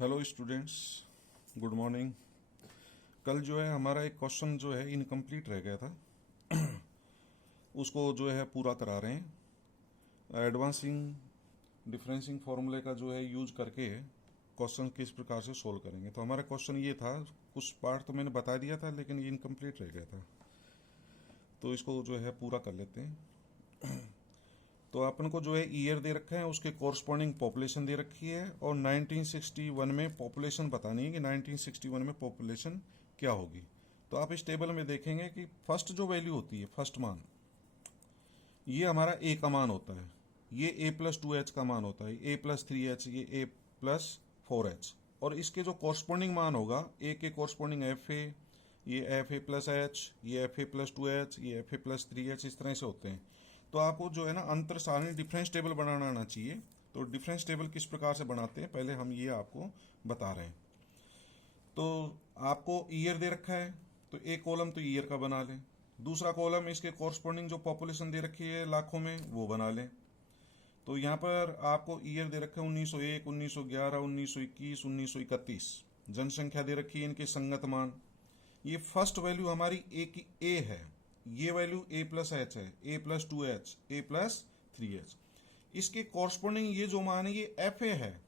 Hello students, good morning. कल जो है हमारा एक क्वेश्चन जो है इनकम्प्लीट रह गया था। उसको जो है पूरा करा रहे हैं। एडवांसिंग डिफरेंसिंग फार्मूले का जो है यूज करके क्वेश्चन किस प्रकार से सोल्व करेंगे। तो हमारा क्वेश्चन ये था, कुछ पार्ट तो मैंने बता दिया था लेकिन ये इनकम्प्लीट रह गया था, तो इसको जो है पूरा कर लेते हैं। तो अपन को जो है ईयर दे रखा है, उसके कोरस्पॉन्डिंग पॉपुलेशन दे रखी है और 1961 में पॉपुलेशन बतानी है कि 1961 में पॉपुलेशन क्या होगी। तो आप इस टेबल में देखेंगे कि फर्स्ट जो वैल्यू होती है, फर्स्ट मान, ये हमारा ए का मान होता है, ये a+2h का मान होता है, a+3h, ये a+4h। और इसके जो कोरस्पॉन्डिंग मान होगा, ए के कोरस्पॉन्डिंग एफ ए, ये fa+h, ये fa+2h, ये fa+3h, इस तरह से होते हैं। तो आपको जो है ना अंतर सारणी डिफरेंस टेबल बनाना आना चाहिए। तो डिफरेंस टेबल किस प्रकार से बनाते हैं पहले हम ये आपको बता रहे हैं। तो आपको ईयर दे रखा है, तो एक कॉलम तो ईयर का बना लें, दूसरा कॉलम इसके कोरस्पॉन्डिंग जो पॉपुलेशन दे रखी है लाखों में वो बना लें। तो यहाँ पर आपको ईयर दे रखा है 1901, 1911, 1921, 1931। जनसंख्या दे रखी है, इनके संगत मान। ये फर्स्ट वैल्यू हमारी ए की ए है, ये वैल्यू a+h है, a+2h, a+3h। इसके कॉरस्पॉन्डिंग ये जो मान है ये fa है।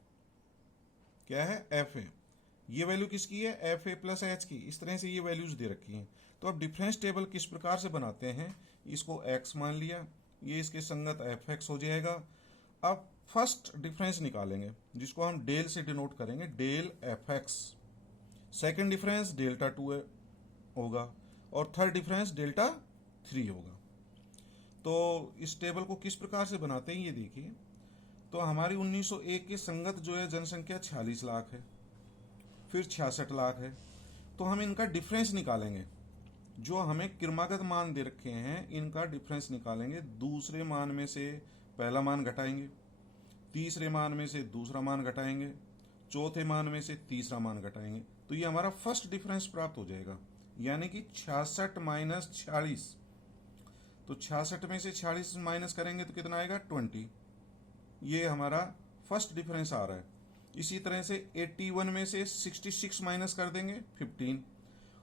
क्या है? fa। ये वैल्यू किसकी है? fa+h की। इस तरह से ये वैल्यूज दे रखी हैं। तो अब डिफरेंस टेबल किस प्रकार से बनाते हैं, इसको x मान लिया, ये इसके संगत fx हो जाएगा। अब फर्स्ट डिफरेंस निकालेंगे जिसको हम डेल से डिनोट करेंगे, del fx। Second difference delta 2 होगा और थर्ड डिफरेंस डेल्टा 3 होगा। तो इस टेबल को किस प्रकार से बनाते हैं ये देखिए। तो हमारी 1901 के संगत जो है जनसंख्या 46 लाख है, फिर 66 लाख है। तो हम इनका डिफरेंस निकालेंगे, जो हमें क्रमागत मान दे रखे हैं इनका डिफरेंस निकालेंगे। दूसरे मान में से पहला मान घटाएंगे, तीसरे मान में से दूसरा मान घटाएंगे, चौथे मान में से तीसरा मान घटाएंगे। तो ये हमारा फर्स्ट डिफरेंस प्राप्त हो जाएगा, यानी कि 66 माइनस 46। तो 66 में से 46 माइनस करेंगे तो कितना आएगा? 20। ये हमारा फर्स्ट डिफरेंस आ रहा है। इसी तरह से 81 में से 66 माइनस कर देंगे 15,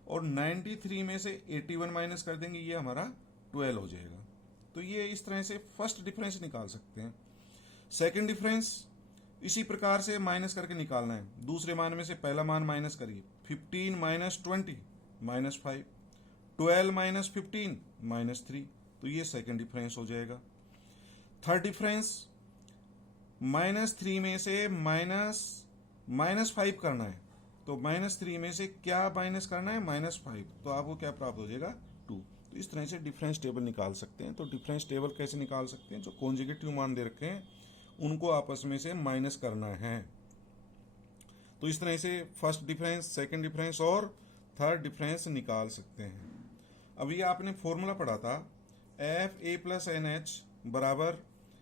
और 93 में से 81 माइनस कर देंगे, ये हमारा 12 हो जाएगा। तो ये इस तरह से फर्स्ट डिफरेंस निकाल सकते हैं। सेकेंड डिफरेंस इसी प्रकार से माइनस करके निकालना है। दूसरे मान में से पहला मान माइनस करिए, 15 माइनस 20 -5, 12 माइनस 15 -3। तो ये सेकेंड डिफरेंस हो जाएगा। थर्ड डिफरेंस -3 में से -5 करना है। तो -3 में से क्या माइनस करना है? -5। तो आपको क्या प्राप्त हो जाएगा? 2। तो इस तरह से डिफरेंस टेबल निकाल सकते हैं। तो डिफरेंस टेबल कैसे निकाल सकते हैं? जो कॉन्जुगेटिव मान दे रखे हैं उनको आपस में से माइनस करना है। तो इस तरह से फर्स्ट डिफरेंस, सेकंड डिफरेंस और थर्ड डिफरेंस निकाल सकते हैं। अभी आपने फॉर्मूला पढ़ा था, fa+nh बराबर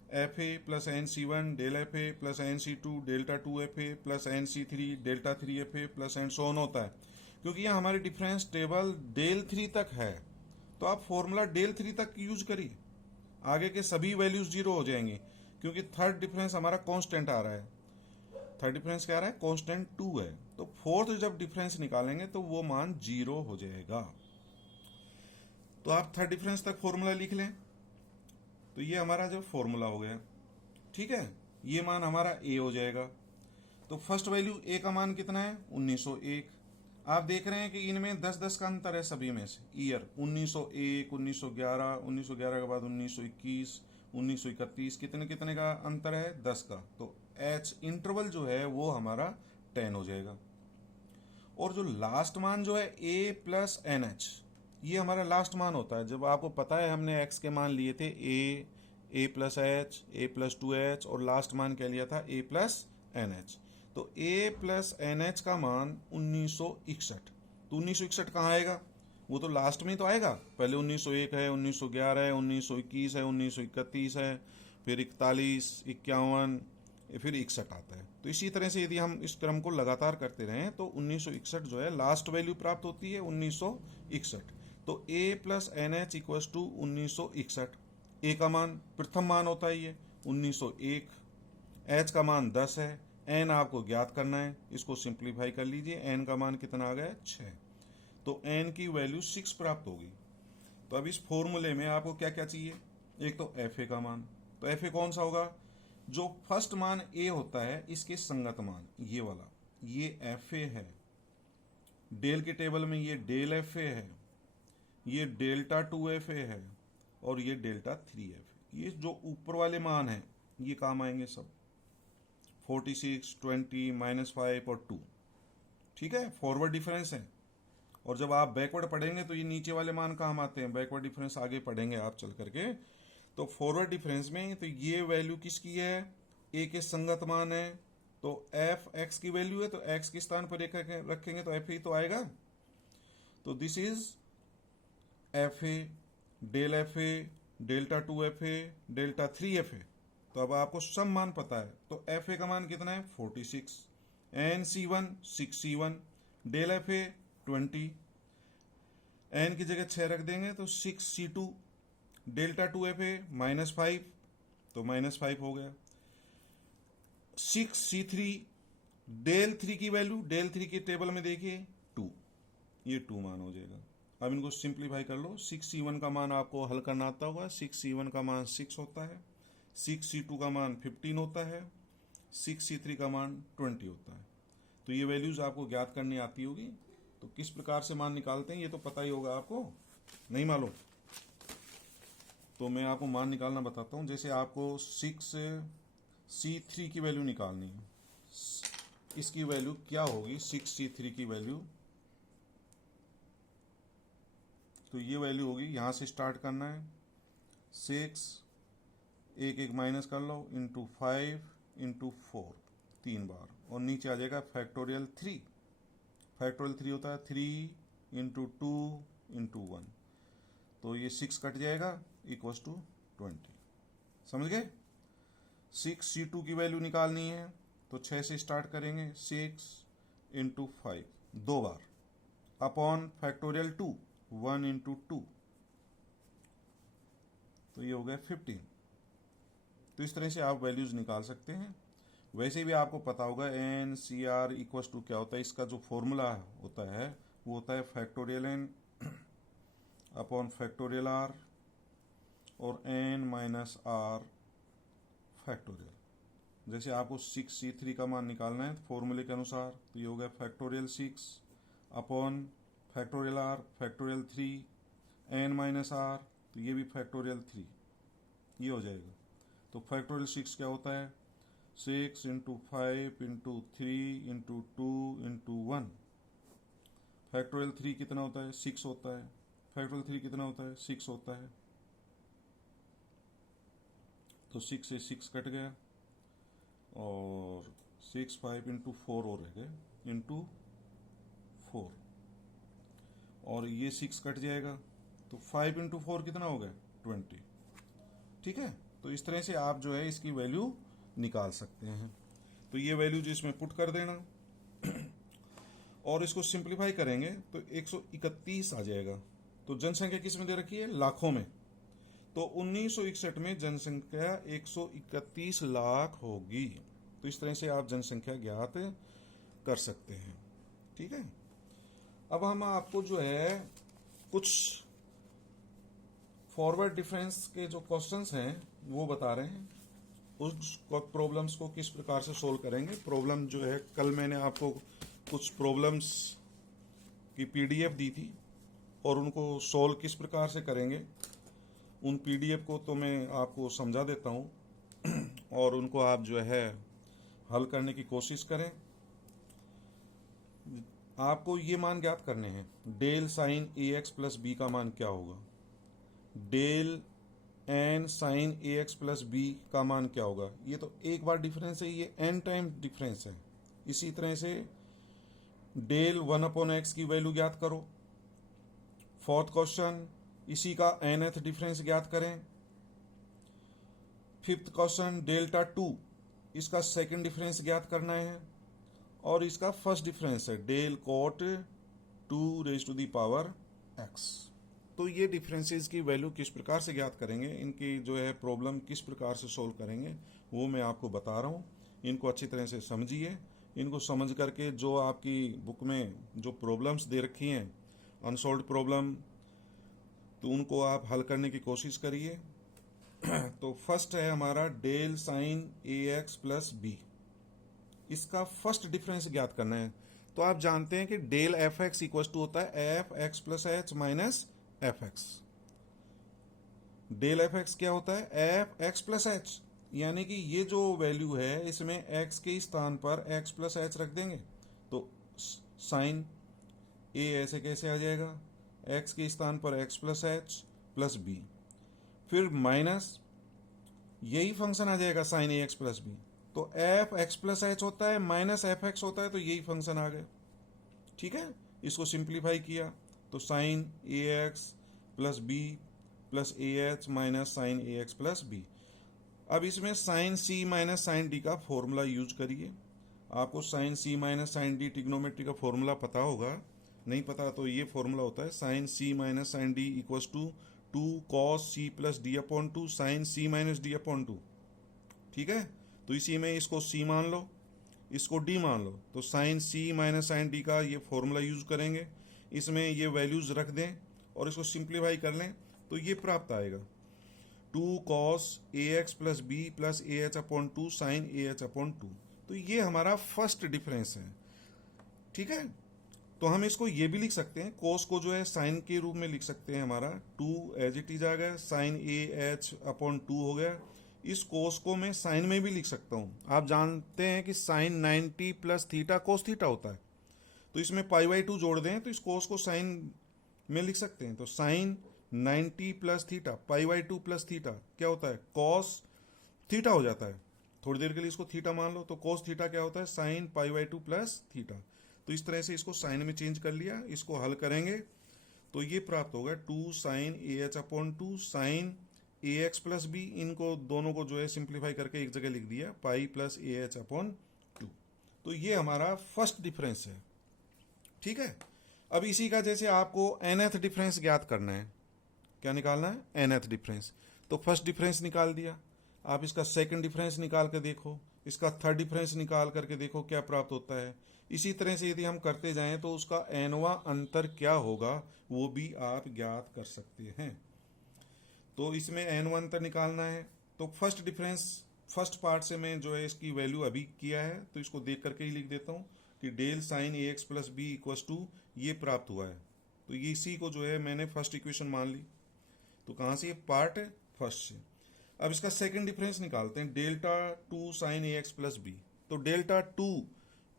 fa+nc1 del fa plus nc2 delta 2fa plus nc3 delta 3fa plus and so on होता है। क्योंकि यह हमारी डिफरेंस टेबल डेल 3 तक है, तो आप फॉर्मूला डेल 3 तक यूज करिए, आगे के सभी वैल्यूज 0 हो जाएंगे। क्योंकि थर्ड डिफरेंस हमारा कांस्टेंट आ रहा है, थर्ड डिफरेंस क्या आ रहा है? कांस्टेंट 2 है। तो फोर्थ जब डिफरेंस निकालेंगे तो वो मान 0 हो जाएगा। तो आप थर्ड डिफरेंस तक फॉर्मूला लिख लें। तो ये हमारा जो फॉर्मूला हो गया, ठीक है, ये मान हमारा ए हो जाएगा। तो फर्स्ट वैल्यू ए का मान कितना है? 1901। आप देख रहे हैं कि इनमें 10-10 का अंतर है सभी में से। ईयर 1901, 1911, 1911 के बाद 1921, 1931, कितने कितने का अंतर है? 10 का। तो एच इंटरवल जो है वो हमारा 10 हो जाएगा। और जो लास्ट मान जो है a+nh, ये हमारा लास्ट मान होता है। जब आपको पता है हमने x के मान लिए थे a+h, a+2h और लास्ट मान क्या लिया था? a+nh। तो a+nh का मान 1961। तो 1961 कहाँ आएगा? वो तो लास्ट में तो आएगा। पहले 1901 है, 1911 है, 1921 है, 1931 है, फिर 41, 51, फिर 61 आता है। तो इसी तरह से यदि हम इस क्रम को लगातार करते रहें तो 1961 जो है लास्ट वैल्यू प्राप्त होती है 1961। तो a+nh इक्वल्स टू 1961। ए का मान प्रथम मान होता है ये 1901, h का मान 10 है, एन आपको ज्ञात करना है, इसको सिंप्लीफाई कर लीजिए, एन का मान कितना आ गया 6, तो एन की वैल्यू 6 प्राप्त होगी। तो अब इस फॉर्मूले में आपको क्या क्या चाहिए, एक तो एफ ए का मान, तो एफ ए कौन सा होगा, जो फर्स्ट मान ए होता है इसके संगत मान, ये वाला, ये एफ ए है, डेल के टेबल में ये डेल एफ ए है, ये डेल्टा 2 एफ ए है, और ये डेल्टा 3 एफ ए। ये जो ऊपर वाले मान है ये काम आएंगे सब, 46, 20, -5 और 2, ठीक है, फॉरवर्ड डिफरेंस है। और जब आप बैकवर्ड पढ़ेंगे तो ये नीचे वाले मान काम आते हैं, बैकवर्ड डिफरेंस आगे पढ़ेंगे आप चल करके। तो फॉरवर्ड डिफरेंस में तो ये वैल्यू किसकी है, ए के संगत मान है, तो एफ एक्स की वैल्यू है, तो एक्स के स्थान पर रखेंगे तो एफ ए तो आएगा। तो this is F A, del F A, delta 2 F A, delta 3 F A. तो अब आपको सब मान पता है, तो एफ ए का मान कितना है 46, N C1 6 C1, del F A 20, N की जगह 6 रख देंगे तो 6 C2, डेल्टा 2 एफ ए -5, तो -5 हो गया, 6 C3, डेल 3 की वैल्यू, डेल 3 की टेबल में देखिए 2, ये 2 मान हो जाएगा। अब इनको सिंप्लीफाई कर लो, 6 C1 का मान आपको हल करना आता होगा, 6 C1 का मान 6 होता है, 6 C2 का मान 15 होता है, 6 C3 का मान 20 होता है। तो ये वैल्यूज आपको ज्ञात करनी आती होगी। तो किस प्रकार से मान निकालते हैं ये तो पता ही होगा आपको, नहीं मालूम तो मैं आपको मान निकालना बताता हूं। जैसे आपको 6 C3 की वैल्यू निकालनी है, इसकी वैल्यू क्या होगी 6 C3 की वैल्यू, तो ये वैल्यू होगी, यहां से स्टार्ट करना है, 6 एक एक माइनस कर लो इंटू 5 इंटू 4 3 बार, और नीचे आ जाएगा फैक्टोरियल 3, फैक्टोरियल 3 होता है 3 इंटू 2 इंटू 1, तो ये 6 कट जाएगा इक्वल्स टू 20। समझ गए। 6 C2 की वैल्यू निकालनी है तो 6 से स्टार्ट करेंगे, 6 इंटू 5 2 बार, अपॉन फैक्टोरियल 2 1 इंटू 2, तो ये हो गया 15। तो इस तरह से आप वैल्यूज निकाल सकते हैं। वैसे भी आपको पता होगा N C R equals to क्या होता है, इसका जो फॉर्मूला होता है वो होता है factorial N upon factorial R और एन माइनस आर फैक्टोरियल। जैसे आपको 6 C3 का मान निकालना है फॉर्मूले के अनुसार, तो ये हो गया factorial 6 upon factorial R factorial 3 N minus R, तो ये भी फैक्टोरियल 3, ये हो जाएगा। तो फैक्टोरियल 6 क्या होता है 6 into 5 into 3 into 2 into 1, factorial 3 कितना होता है 6 होता है, फैक्टोरियल 3 कितना होता है 6 होता है, तो 6 से 6 कट गया, और 6 5 इंटू 4 और रह गए इंटू 4, और ये 6 कट जाएगा, तो 5 इंटू 4 कितना हो गया 20। ठीक है, तो इस तरह से आप जो है इसकी वैल्यू निकाल सकते हैं। तो ये वैल्यू जो इसमें पुट कर देना और इसको सिंप्लीफाई करेंगे तो 131 आ जाएगा। तो जनसंख्या किस में दे रखी है लाखों में, तो 1961 में जनसंख्या 131 लाख होगी। तो इस तरह से आप जनसंख्या ज्ञात कर सकते हैं। ठीक है, अब हम आपको जो है कुछ फॉरवर्ड डिफरेंस के जो क्वेश्चंस हैं वो बता रहे हैं, उस प्रॉब्लम्स को किस प्रकार से सोल्व करेंगे। प्रॉब्लम जो है कल मैंने आपको कुछ प्रॉब्लम्स की पीडीएफ दी थी और उनको सोल्व किस प्रकार से करेंगे उन पीडीएफ को तो मैं आपको समझा देता हूँ और उनको आप जो है हल करने की कोशिश करें। आपको ये मान ज्ञात करने हैं, del sine A X plus B का मान क्या होगा, del N sign A X plus B का मान क्या होगा। ये तो एक बार डिफरेंस है, ये एन टाइम डिफरेंस है। इसी तरह से डेल 1/x की वैल्यू ज्ञात करो। फोर्थ क्वेश्चन इसी का nth डिफरेंस ज्ञात करें। फिफ्थ क्वेश्चन डेल्टा 2 इसका सेकंड डिफरेंस ज्ञात करना है और इसका फर्स्ट डिफरेंस है डेल कोट 2⁻x। तो ये डिफरेंसेस की वैल्यू किस प्रकार से ज्ञात करेंगे, इनकी जो है प्रॉब्लम किस प्रकार से सोल्व करेंगे वो मैं आपको बता रहा हूँ। इनको अच्छी तरह से समझिए। इनको समझ करके जो आपकी बुक में जो प्रॉब्लम्स दे रखी हैं अनसॉल्व्ड प्रॉब्लम, तो उनको आप हल करने की कोशिश करिए। तो फर्स्ट है हमारा del sine A X plus B. इसका फर्स्ट डिफरेंस ज्ञात करना है। तो आप जानते हैं कि del F X equal to होता है F X plus H minus F X. Del F X क्या होता है? एफ एक्स प्लस एच, यानी कि ये जो वैल्यू है इसमें एक्स के स्थान पर एक्स प्लस एच रख देंगे तो साइन ए ऐसे कैसे आ जाएगा? एक्स के स्थान पर X plus H plus B, फिर माइनस यही फंक्शन आ जाएगा sine A X plus B. तो एफ एक्स प्लस एच होता है माइनस एफ एक्स होता है, तो यही फंक्शन आ गए। ठीक है, इसको सिंप्लीफाई किया तो sine A X plus B plus A H minus sine A X plus B. अब इसमें sine C minus sine D का फॉर्मूला यूज करिए। आपको sine C minus sine D trigonometry का फॉर्मूला पता होगा, नहीं पता तो ये फॉर्मूला होता है sine C minus sine D equals to 2 cos C plus D upon 2 sine C minus D upon 2। ठीक है, तो इसी में इसको सी मान लो, इसको डी मान लो, तो sign C minus sine D का ये फॉर्मूला यूज करेंगे। इसमें ये वैल्यूज रख दें और इसको सिंप्लीफाई कर लें तो ये प्राप्त आएगा 2 cos A X plus B plus A H upon 2 sine A H upon 2। तो ये हमारा फर्स्ट डिफरेंस है। ठीक है, तो हम इसको ये भी लिख सकते हैं, कोस को जो है साइन के रूप में लिख सकते हैं। हमारा 2 एज इट इज आ गया, साइन ए एच अपॉन 2 हो गया। इस कोस को मैं साइन में भी लिख सकता हूं। आप जानते हैं कि sine 90 plus theta cos theta होता है, तो इसमें पाई बाई 2 जोड़ दें तो इस कोस को साइन में लिख सकते हैं। तो sine 90 plus theta pi by 2 plus theta क्या होता है? कोस थीटा हो जाता है। थोड़ी देर के लिए इसको थीटा मान लो, तो कोस थीटा क्या होता है? Sine pi by 2 plus theta. तो इस तरह से इसको साइन में चेंज कर लिया। इसको हल करेंगे तो ये प्राप्त होगा 2 sine A H upon 2 sine A X plus B. इनको दोनों को जो है सिंप्लीफाई करके एक जगह लिख दिया, पाई प्लस ए एच अपॉन 2। तो ये हमारा फर्स्ट डिफरेंस है। ठीक है, अब इसी का जैसे आपको nth डिफरेंस ज्ञात करना है, क्या निकालना है? nth difference. तो फर्स्ट डिफरेंस निकाल दिया, आप इसका सेकंड डिफरेंस निकाल कर देखो, इसका थर्ड डिफरेंस निकाल करके देखो क्या प्राप्त होता है। इसी तरह से यदि हम करते जाएं तो उसका nवां अंतर क्या होगा वो भी आप ज्ञात कर सकते हैं। तो इसमें nवां अंतर निकालना है, तो फर्स्ट डिफरेंस फर्स्ट पार्ट से मैं जो है इसकी वैल्यू अभी किया है, तो इसको देख करके ही लिख देता हूं कि del sine A X plus B equals to ये प्राप्त हुआ है। तो ये इसी को जो है मैंने फर्स्ट इक्वेशन मान ली। तो कहाँ से? ये पार्ट है फर्स्ट से। अब इसका सेकंड डिफरेंस निकालते हैं, delta 2 sine A X plus B. तो डेल्टा 2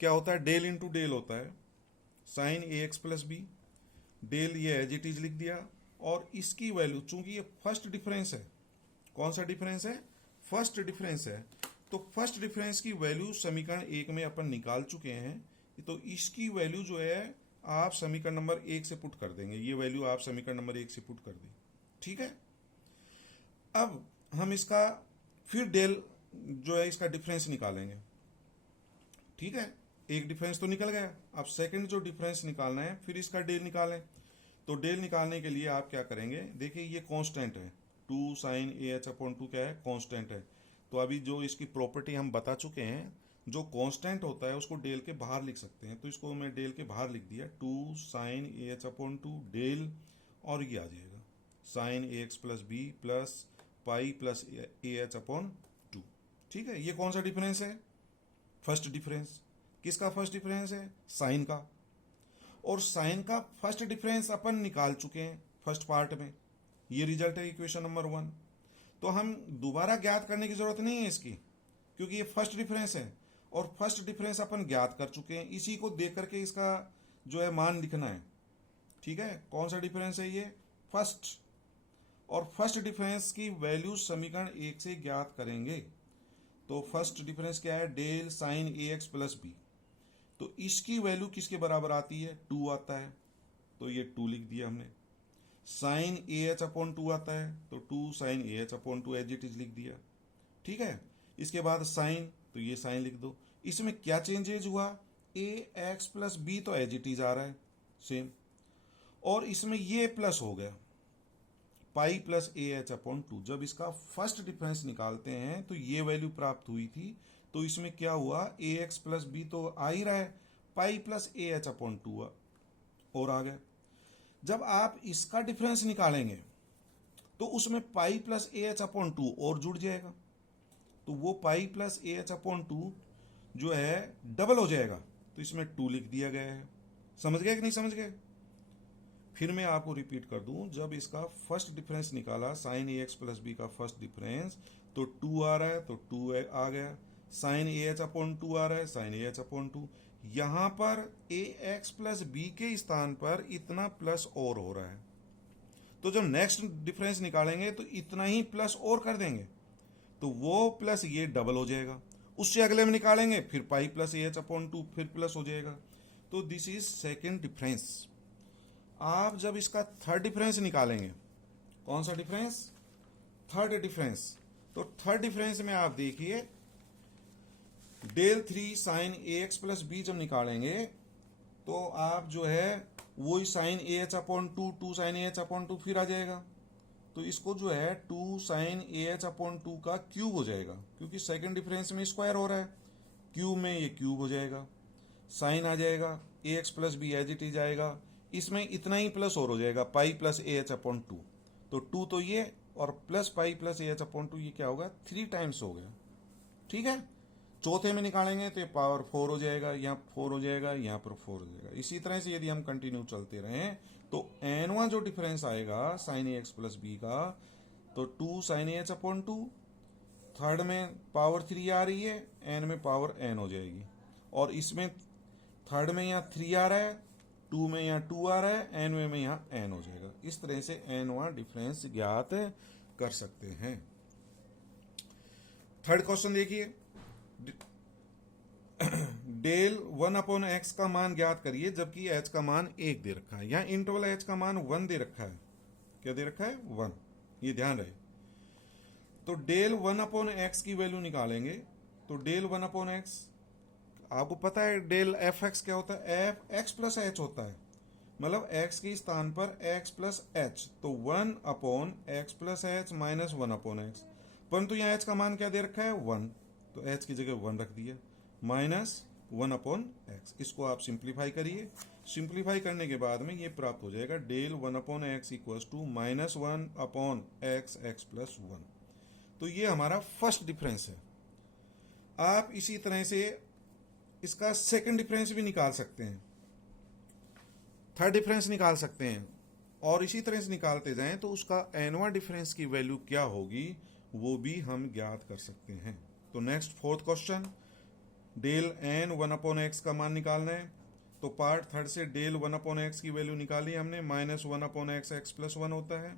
क्या होता है? डेल इंटू डेल होता है, sign A X plus B. Del ये एज इट इज लिख दिया, और इसकी वैल्यू चूंकि ये फर्स्ट डिफरेंस है, कौन सा डिफरेंस है? फर्स्ट डिफरेंस है। तो फर्स्ट डिफरेंस की वैल्यू समीकरण 1 में अपन निकाल चुके हैं, तो इसकी वैल्यू जो है आप समीकरण नंबर 1 से पुट कर देंगे। ये वैल्यू आप समीकरण नंबर 1 से पुट कर दें। ठीक है, अब हम इसका फिर डेल जो है इसका डिफरेंस निकालेंगे। ठीक है, एक डिफरेंस तो निकल गया, अब सेकंड जो डिफरेंस निकालना है फिर इसका डेल निकालें। तो डेल निकालने के लिए आप क्या करेंगे? देखिए ये कांस्टेंट है, 2 साइन ए एच अपॉन 2 क्या है? कांस्टेंट है। तो अभी जो इसकी प्रॉपर्टी हम बता चुके हैं, जो कांस्टेंट होता है उसको डेल के बाहर लिख सकते हैं। तो इसको मैं डेल के बाहर लिख दिया, 2 sine A H upon 2 del, और ये आ जाएगा sine A X plus B plus pi plus A H upon 2। ठीक है, ये कौन सा डिफरेंस है? First difference. किसका फर्स्ट डिफरेंस है? साइन का। और साइन का फर्स्ट डिफरेंस अपन निकाल चुके हैं फर्स्ट पार्ट में, ये रिजल्ट है इक्वेशन नंबर 1। तो हम दोबारा ज्ञात करने की जरूरत नहीं है इसकी, क्योंकि ये फर्स्ट डिफरेंस है और फर्स्ट डिफरेंस अपन ज्ञात कर चुके हैं। इसी को देख करके इसका जो है मान लिखना है। ठीक है, कौन सा डिफरेंस है? ये फर्स्ट। और फर्स्ट डिफरेंस की वैल्यू समीकरण 1 से ज्ञात करेंगे। तो फर्स्ट डिफरेंस क्या है? Del sine A X plus B. तो इसकी वैल्यू किसके बराबर आती है? 2 आता है, तो ये 2 लिख दिया हमने। साइन ए एच अपॉन 2 आता है, तो 2 sine A H upon 2 as it is लिख दिया। ठीक है, इसके बाद साइन, तो ये साइन लिख दो। इसमें क्या चेंजेज हुआ? ए एक्स प्लस बी तो एज इट इज आ रहा है सेम, और इसमें ये प्लस हो गया पाई प्लस ए एच अपॉन 2। जब इसका फर्स्ट डिफरेंस निकालते हैं तो ये वैल्यू प्राप्त हुई थी, तो इसमें क्या हुआ, ए एक्स प्लस बी तो आ ही रहा है, पाई प्लस ए एच अपॉन 2 और आ गया। जब आप इसका डिफरेंस निकालेंगे तो उसमें पाई प्लस ए एच अपॉन 2 और जुड़ जाएगा, तो वो पाई प्लस ए एच अपॉन 2 जो है डबल हो जाएगा, तो इसमें 2 लिख दिया गया है। समझ गए कि नहीं समझ गए? फिर मैं आपको रिपीट कर दूं, जब इसका फर्स्ट डिफरेंस निकाला sign A X plus B का फर्स्ट डिफरेंस, तो 2 आ रहा है तो 2 आ गया, साइन ए एच अपॉन 2 आ रहा है, साइन ए एच अपॉन 2। यहां पर ए एक्स प्लस बी के स्थान पर इतना प्लस और हो रहा है, तो जब नेक्स्ट डिफरेंस निकालेंगे तो इतना ही प्लस और कर देंगे, तो वो प्लस ये डबल हो जाएगा। उससे अगले में निकालेंगे फिर पाई प्लस ए एच अपॉन 2 फिर प्लस हो जाएगा। तो दिस इज सेकेंड डिफरेंस। आप जब इसका थर्ड डिफरेंस निकालेंगे, कौन सा डिफरेंस? Third difference. तो थर्ड डिफरेंस में आप देखिए del 3 sine A X plus B जब निकालेंगे तो आप जो है वही sine A H upon 2 sine A H upon 2 फिर आ जाएगा, तो इसको जो है 2 साइन ए एच अपॉन 2 का क्यूब हो जाएगा, क्योंकि सेकंड डिफरेंस में स्क्वायर हो रहा है, क्यूब में ये क्यूब हो जाएगा, साइन आ जाएगा, A X plus B as it is आएगा, इसमें इतना ही प्लस और हो जाएगा pi plus A H upon 2, तो 2 तो ये और plus pi plus A H upon 2 ये क्या होगा 3 टाइम्स हो गया। ठीक है, चौथे में निकालेंगे तो ये पावर 4 हो जाएगा, यहाँ 4 हो जाएगा, यहाँ पर 4 हो जाएगा। इसी तरह से यदि हम कंटिन्यू चलते रहें तो एनवा जो डिफरेंस आएगा sine A X plus B का, तो 2 sine A H upon 2, third में पावर 3 आ रही है, एन में पावर एन हो जाएगी, और इसमें थर्ड में यहाँ 3 आ रहा है, 2 में यहाँ 2 आ रहा है, एन में यहाँ एन हो जाएगा। इस तरह से एनवा डिफरेंस ज्ञात कर सकते हैं। थर्ड क्वेश्चन देखिए, डेल 1 अपॉन एक्स का मान ज्ञात करिए जबकि एच का मान 1 दे रखा है। यहाँ इंटरवल एच का मान 1 दे रखा है। क्या दे रखा है? 1। ये ध्यान रहे। तो डेल 1 अपॉन एक्स की वैल्यू निकालेंगे, तो डेल 1 अपॉन एक्स आपको पता है डेल एफ एक्स क्या होता है? एफ एक्स प्लस एच होता है, मतलब एक्स के स्थान पर एक्स प्लस एच, तो 1 upon x plus H minus 1 upon x. परंतु यहाँ एच का मान क्या दे रखा है? 1, तो एच की जगह 1 रख दिया, माइनस 1 अपॉन एक्स। इसको आप सिंप्लीफाई करिए, सिंप्लीफाई करने के बाद में ये प्राप्त हो जाएगा del 1 upon X equal to minus 1 upon X X plus 1। तो ये हमारा फर्स्ट डिफरेंस है। आप इसी तरह से इसका सेकंड डिफरेंस भी निकाल सकते हैं, थर्ड डिफरेंस निकाल सकते हैं, और इसी तरह से निकालते जाएं तो उसका एनवा डिफरेंस की वैल्यू क्या होगी वो भी हम ज्ञात कर सकते हैं। तो next fourth question, del N 1 upon X का मान निकालना है। तो पार्ट थर्ड से डेल 1 अपॉन एक्स की वैल्यू निकाली हमने, minus 1 upon X X plus 1 होता है।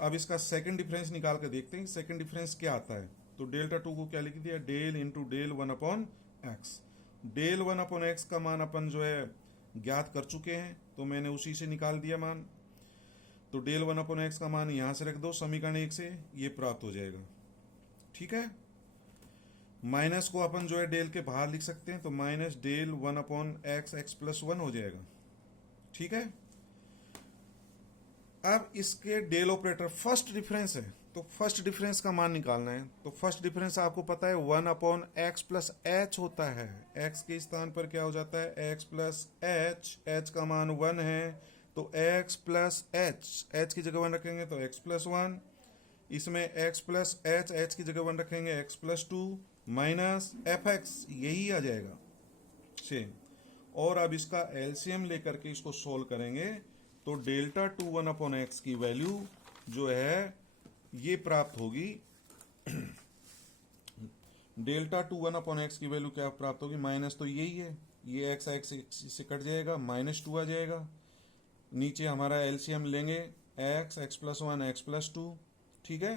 अब इसका सेकंड डिफरेंस निकाल कर देखते हैं सेकंड डिफरेंस क्या आता है। तो डेल्टा 2 को क्या लिख दिया? Del into del 1 upon X. Del 1 upon X का मान अपन जो है ज्ञात कर चुके हैं, तो मैंने उसी से निकाल दिया मान। तो डेल 1 अपॉन एक्स का मान यहां से रख दो समीकरण 1 से, ये प्राप्त हो जाएगा। ठीक है, माइनस को अपन जो है डेल के बाहर लिख सकते हैं, तो minus del 1 upon X X plus 1 हो जाएगा। ठीक है, अब इसके डेल ऑपरेटर फर्स्ट डिफरेंस है, तो फर्स्ट डिफरेंस का मान निकालना है। तो फर्स्ट डिफरेंस आपको पता है 1 अपॉन एक्स प्लस एच होता है। एक्स के स्थान पर क्या हो जाता है? एक्स प्लस एच, एच का मान 1 है, तो एक्स प्लस एच, एच की जगह 1 रखेंगे तो एक्स प्लस 1, इसमें एक्स प्लस एच, एच की जगह 1 रखेंगे x plus 2, minus F x, यही आ जाएगा सेम। और अब इसका एलसीएम लेकर के इसको सोल्व करेंगे, तो डेल्टा 2 1 अपॉन एक्स की वैल्यू जो है ये प्राप्त होगी। डेल्टा 2 1 अपॉन एक्स की वैल्यू क्या प्राप्त होगी? माइनस तो यही है, ये एक्स एक्स से कट जाएगा, माइनस 2 आ जाएगा। नीचे हमारा एलसीएम लेंगे, x X plus 1 x plus 2। ठीक है,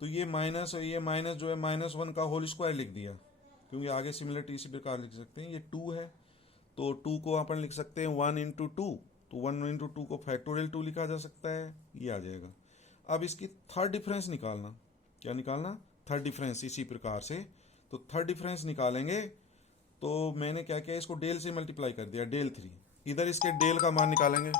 तो ये माइनस और ये माइनस जो है माइनस 1 का होल स्क्वायर लिख दिया, क्योंकि आगे सिमिलरिटी इसी प्रकार लिख सकते हैं। ये 2 है, तो 2 को अपन लिख सकते हैं 1 इंटू 2, तो 1 इंटू 2 को फैक्टोरियल 2 लिखा जा सकता है, ये आ जाएगा। अब इसकी थर्ड डिफरेंस निकालना, क्या निकालना? थर्ड डिफरेंस इसी प्रकार से। तो थर्ड डिफरेंस निकालेंगे, तो मैंने क्या किया, इसको डेल से मल्टीप्लाई कर दिया, डेल 3। इधर इसके डेल का मान निकालेंगे,